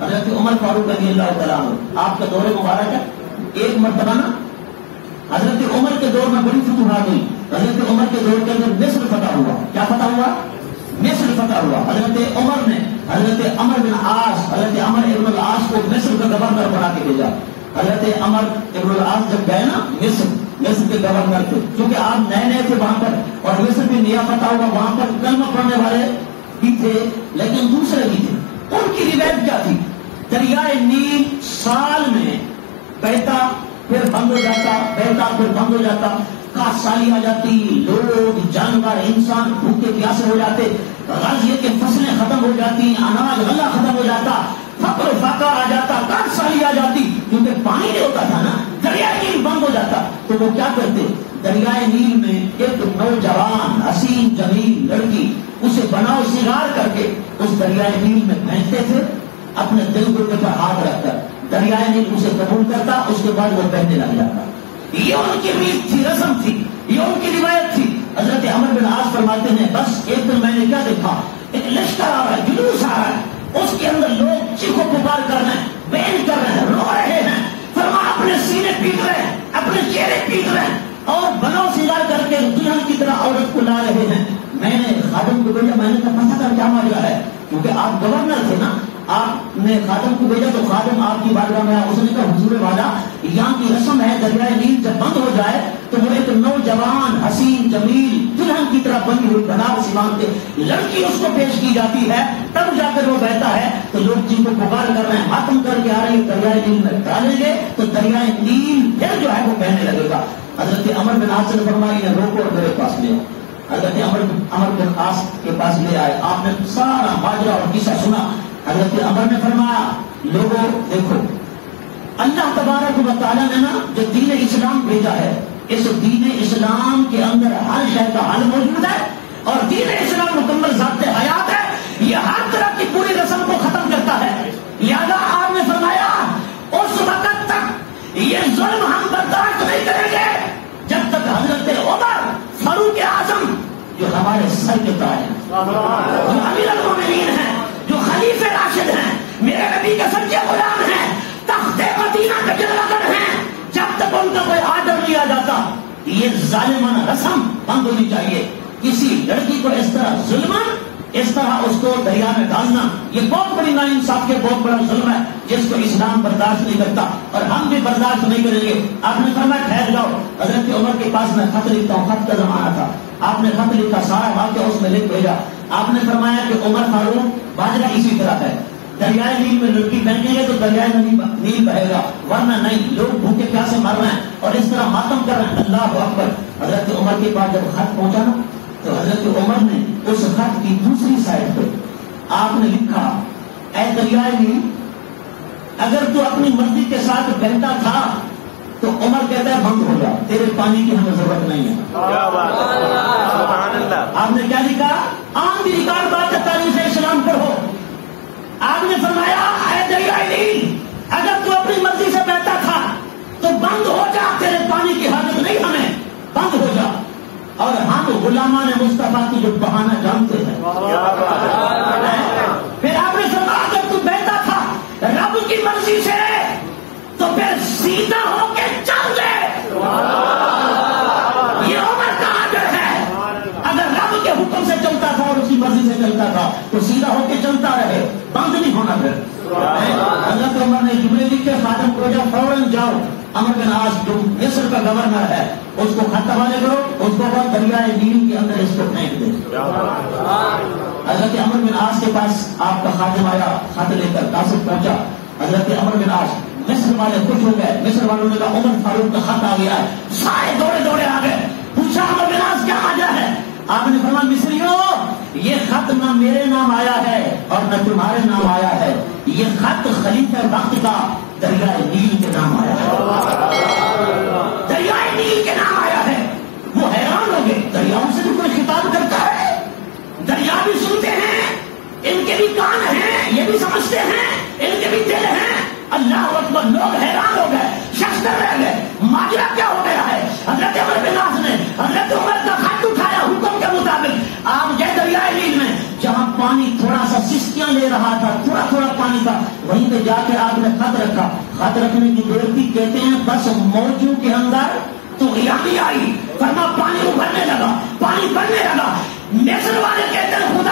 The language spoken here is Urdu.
حضرت عمر فاروق رضی اللہ تعالیٰ عنہ آپ کا دور مبارک ہے. ایک مرتبہ نا حضرت عمر کے دور میں بڑی فتوحات ہوئی. حضرت عمر کے دور کے اندر مصر فتح ہوا. کیا فتح ہوا؟ مصر فتح ہوا. حضرت عمر نے حضرت عمر بن عاص حضرت عمر ابن العاص کو مصر کا گورنر بنا کے بھیجا. حضرت عمر ابن العاص جب گئے نا مصر کے گورنر تھے, کیونکہ آپ نئے نئے تھے وہاں پر, اور مصر بھی نیا فتح ہوا. وہاں پر کلمہ پڑھنے والے بھی تھے لیکن دوسرے بھی تھے. ان کی روایت کیا تھی؟ دریائے نیل سال میں بہتا پھر بند ہو جاتا, بہتا پھر بند ہو جاتا. کاش سالی آ جاتی, لوگ جانور انسان بھوکے پیاسے ہو جاتے, غازیے کے فصلیں ختم ہو جاتی, اناج غلہ ختم ہو جاتا, فقر و فاقہ آ جاتا, کاش سالی آ جاتی, کیونکہ پانی نہیں ہوتا تھا نا, دریائے نیل بند ہو جاتا. تو وہ کیا کرتے, دریائے نیل میں ایک نوجوان حسین جمیل لڑکی اسے بناؤ سنگار کر کے اس دریائے نیل میں پھینکتے تھے, اپنے دل کے اوپر ہاتھ رکھ کر دریائے نیل اسے قبول کرتا, اس کے بعد وہ بہنے لگ جاتا. یہ ان کی ریت تھی, رسم تھی, یہ ان کی روایت تھی. حضرت عمر بن عاص فرماتے ہیں بس ایک دن میں نے کیا دیکھا, ایک لشکر آ رہا ہے, جلوس آ رہا ہے, اس کے اندر لوگ چیخو پکار کر رہے ہیں, بین کر رہے ہیں, رو رہے ہیں. فرمایا اپنے سینے پیٹ رہے ہیں, اپنے چہرے پیٹ رہے ہیں, اور بناؤ سنگار کر کے دلہن کی طرح عورت کو لا رہے ہیں. میں نے خادم کو بھیجا, میں نے کہا پتہ کر کیا معاملہ ہے, کیونکہ آپ گورنر تھے نا. آپ نے خادم کو بھیجا تو خادم آپ کی بارگاہ میں, اس نے کہا حضور والا یہاں کی رسم ہے دریائے نیل جب بند ہو جائے تو وہ ایک نوجوان حسین جمیل دلہن کی طرح بنی ہوئی بناوسی باندھ کے لڑکی اس کو پیش کی جاتی ہے, تب جا کر وہ بہتا ہے. تو لوگ جن کو پکار کر رہے ہیں ماتم کر کے آ رہی ہے دریائے نیل میں ڈالیں گے تو دریائے نیل پھر جو ہے وہ بہنے لگے گا. حضرت عمر بن عاص نے فرمایا روکو اور میرے پاس لے. حضرت عمر بن عاص کے پاس لے آئے, آپ نے سارا ماجرا اور قصہ سنا. حضرت عمر نے فرمایا لوگوں دیکھو, اللہ تبارک و تعالیٰ نے نا جو دین اسلام بھیجا ہے, اس دین اسلام کے اندر ہر شے کا حل موجود ہے, اور دین اسلام مکمل ضابط حیات ہے, یہ ہر طرح کی پوری رسم کو ختم کرتا ہے. لہذا آپ نے فرمایا اس وقت تک یہ ظلم ہم برداشت نہیں کریں گے جب تک حضرت عمر فاروق اعظم جو ہمارے سر کے تاج ہیں, جو امیر المومنین ہیں, جو خلیفہ راشد ہیں, میرے نبی کے سچے غلام ہیں, تخت مدینہ کے جلوگر ہیں, جب تک ان کا کوئی آرڈر نہیں آ جاتا یہ ظالمانہ رسم بند ہونی چاہیے. کسی لڑکی کو اس طرح ظلم, اس طرح اس کو دریا میں ڈالنا, یہ بہت بڑی ناانصاف کے بہت بڑا ظلم ہے جس کو اسلام برداشت نہیں کرتا, اور ہم بھی برداشت نہیں کریں گے. آپ نے فرمایا ٹھہر جاؤ. حضرت عمر کے پاس میں خط لکھتا ہوں, خط کا زمانہ تھا, آپ نے خط لکھا, سارا واقعہ اس میں لکھ بھیجا. آپ نے فرمایا کہ عمر فاروق باجرا اسی طرح ہے, دریائے نیل میں لڑکی پہنیں گے تو دریائے نیل بہے گا, ورنہ نہیں. لوگ بھوکے پیاسے مر رہے ہیں اور اس طرح ماتم کر رہے ہیں. اللہ اکبر. حضرت عمر کے پاس جب خط پہنچا نا تو حضرت عمر نے اس خط کی دوسری سائڈ پہ آپ نے لکھا, اے دریائے نیل اگر تو اپنی مرضی کے ساتھ بہتا تھا تو عمر کہتا ہے بند ہو جا, تیرے پانی کی ہمیں ضرورت نہیں ہے. آپ نے کیا لکھا, عام بھی ریکارڈ بات ہے, تاریخ اسلام پر ہو. آپ نے فرمایا اے دریائے نیل اگر تو اپنی مرضی سے بہتا تھا تو بند ہو جا, تیرے پانی کی حاجت نہیں ہمیں, بند ہو جا. اور ہم غلامان مصطفیٰ کی جو بہانہ جانتے ہیں. پھر آپ نے فرمایا اگر تو بہتا تھا رب کی مرضی سے تو پھر سیدھا ہو کے چل دے. یہ عمر کا آرڈر ہے. اگر رب کے حکم سے چلتا تھا اور اس کی مرضی سے چلتا تھا تو سیدھا ہو کے چلتا رہے, بند نہیں ہونا. پھر حضرت عمر نے جملے لکھے, خادم کو جاؤ فوراً جاؤ, عمر بن عاص جو مصر کا گورنر ہے اس کو خط حوالے کرو, اس کو بعد دریائے نیل کے اندر اس کو پھینک دے. حضرت عمر بن عاص کے پاس آپ کا خادم آیا, خط لے کر قاصد پہنچا. حضرت عمر بن عاص, مصر والے خوش ہو گئے. مصر والوں نے کہا عمر فاروق کا خط آ گیا ہے. سارے دوڑے دوڑے آ گئے, پوچھا عمر بن عاص کیا حاجہ ہے. آپ نے فرمایا مصریوں یہ خط نہ میرے نام آیا ہے اور نہ تمہارے نام آیا ہے, یہ خط خلیفہ وقت کا دریائے نیل کے نام آیا ہے. دریائے نیل کے نام آیا ہے. وہ حیران ہو گئے, دریاؤں سے بھی کوئی خطاب کرتا ہے, دریا بھی سنتے ہیں, ان کے بھی کان ہیں, یہ بھی سمجھتے ہیں, ان کے بھی دل ہیں. اللہ اکبر. لوگ حیران ہو گئے, شخص رہ گئے, ماجرا کیا ہو گیا ہے. حضرت عمر بن عاص نے حضرت عمر کا خط اٹھایا حکم کے مطابق. آپ گئے دریائے نیل میں جہاں پانی تھوڑا سا سسکیاں لے رہا تھا, تھوڑا تھوڑا پانی تھا, وہیں پہ جا کے آپ نے خط رکھا. خط رکھنے کی دیر تھی, کہتے ہیں بس موجوں کے اندر تو غلامی آئی, فرما پانی ابھرنے لگا, پانی بڑھنے لگا. مصر والے کہتے ہیں خدا